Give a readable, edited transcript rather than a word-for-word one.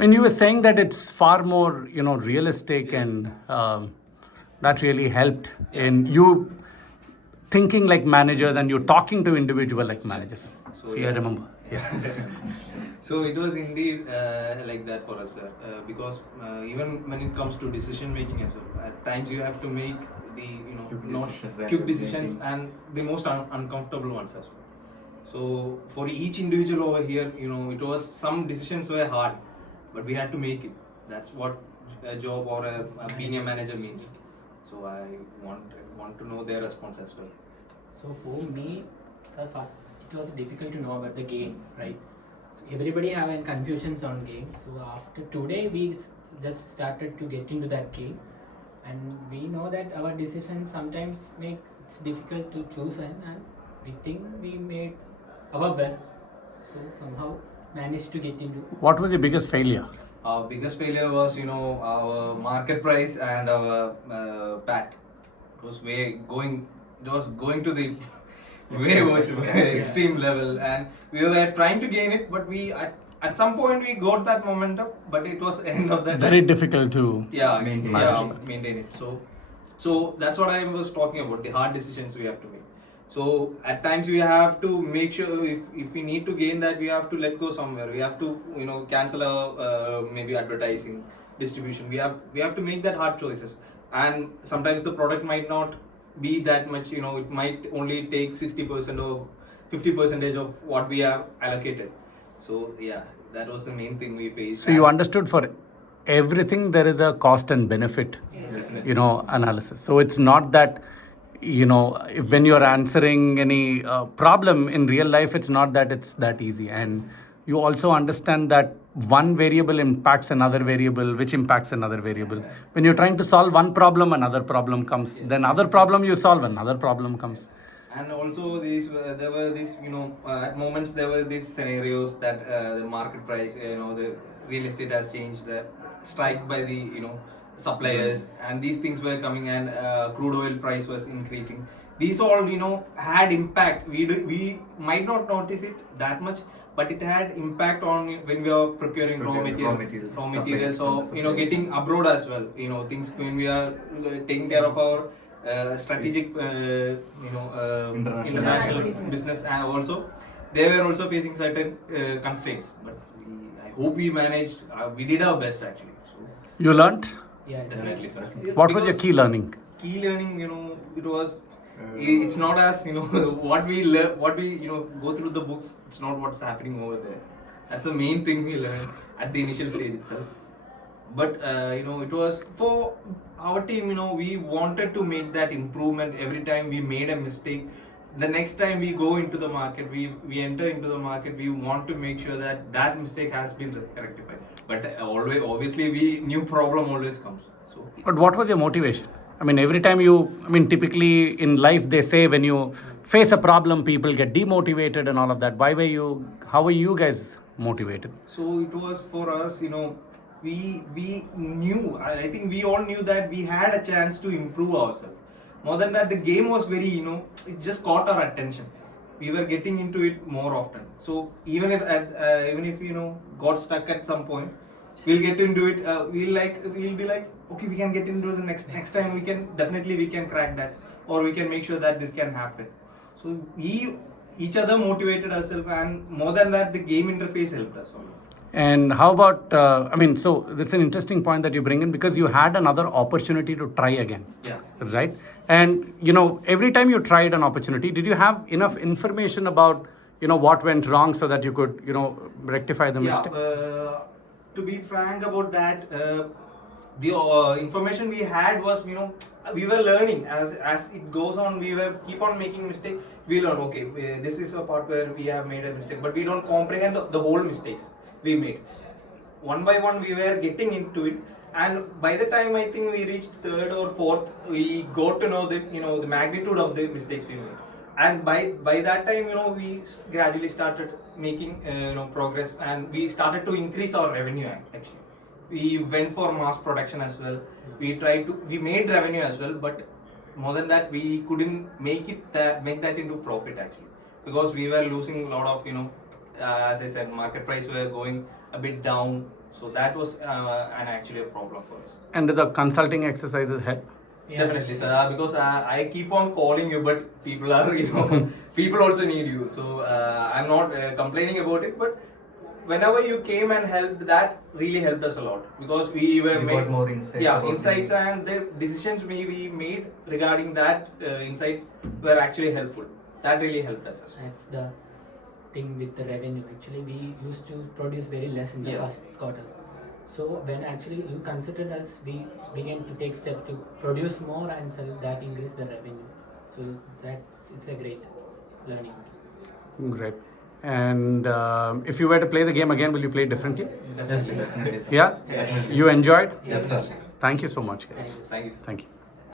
And you were saying that it's far more, realistic, and that really helped in you thinking like managers and you talking to individual like managers. So, See, yeah. I remember. Yeah. So it was indeed like that for us, sir. Because even when it comes to decision making as well, at times you have to make the quick decisions and the most uncomfortable ones as well. So for each individual over here, it was some decisions were hard, but we had to make it. That's what a job or being a manager means. So I want to know their response as well. So for me, so first it was difficult to know about the game, right? So everybody having confusions on game. So after today, we just started to get into that game, and we know that our decisions sometimes make it's difficult to choose, and we think we made our best. So somehow managed to get into. What was your biggest failure? Our biggest failure was, our market price and our PAT. It was going to the extreme level, and we were trying to gain it, but at some point we got that momentum, but it was end of that. Very difficult to maintain it. So that's what I was talking about, the hard decisions we have to make. So at times we have to make sure if we need to gain that, we have to let go somewhere. We have to cancel our maybe advertising, distribution. We have to make that hard choices. And sometimes the product might not be that much. It might only take 60% or 50% of what we have allocated. So yeah, that was the main thing we faced. So you understood for everything there is a cost and benefit, analysis. So it's not that, if when you're answering any problem in real life, it's not that it's that easy. And you also understand that one variable impacts another variable, which impacts another variable. When you're trying to solve one problem, another problem comes. Then other problem you solve, another problem comes. And also there were these, at moments there were these scenarios that the market price, the real estate has changed, the strike by the, suppliers, and these things were coming, and crude oil price was increasing. These all, had impact. We might not notice it that much, but it had impact on when we are procuring raw materials, or getting abroad as well. Things when we are taking care of our strategic, international business, and also they were also facing certain constraints. But I hope we managed. We did our best actually. So You learned? Yes. definitely, sir. What was your key learning? Key learning, it was. It's not as what we go through the books. It's not what's happening over there. That's the main thing we learned at the initial stage itself. But it was for our team. We wanted to make that improvement every time we made a mistake. The next time we go into the market, we enter into the market, we want to make sure that mistake has been rectified. But obviously, new problem always comes. So. But what was your motivation? Every time typically in life they say when you face a problem, people get demotivated and all of that. How were you guys motivated? So it was for us, we knew, I think we all knew that we had a chance to improve ourselves. More than that, the game was very, it just caught our attention. We were getting into it more often. So even if got stuck at some point, we'll get into it. We'll be like, okay, we can get into the next time. We can crack that, or we can make sure that this can happen. So we each other motivated ourselves, and more than that, the game interface helped us also. And how about, so that's an interesting point that you bring in, because you had another opportunity to try again. Yeah. Right? And, every time you tried an opportunity, did you have enough information about, what went wrong so that you could, rectify the mistake? To be frank about that, the information we had was, we were learning as it goes on. We were keep on making mistake. We learn, okay, this is a part where we have made a mistake, but we don't comprehend the whole mistakes we made. One by one, we were getting into it, and by the time I think we reached third or fourth, we got to know the magnitude of the mistakes we made. And by that time, we gradually started making progress, and we started to increase our revenue actually. We went for mass production as well. We made revenue as well, but more than that, we couldn't make that into profit actually, because we were losing a lot of, as I said, market price were going a bit down. So that was an actually a problem for us. And the consulting exercises help? Yeah. Definitely, sir. Because I keep on calling you, but people are, people also need you. So I'm not complaining about it, but whenever you came and helped, that really helped us a lot because we were We made got more insights. yeah, about insights, the- and the decisions we made regarding that insights were actually helpful. That really helped us as well. That's the thing with the revenue. Actually, we used to produce very less in the Yeah. first quarter. So when actually you considered us, we began to take steps to produce more and sell that increase the revenue. So it's a great learning. Great. And if you were to play the game again, will you play it differently? Yes, definitely, sir. Yeah? Yes. You enjoyed? Yes, sir. Thank you so much, Thank guys. you. Thank you, sir. Thank you.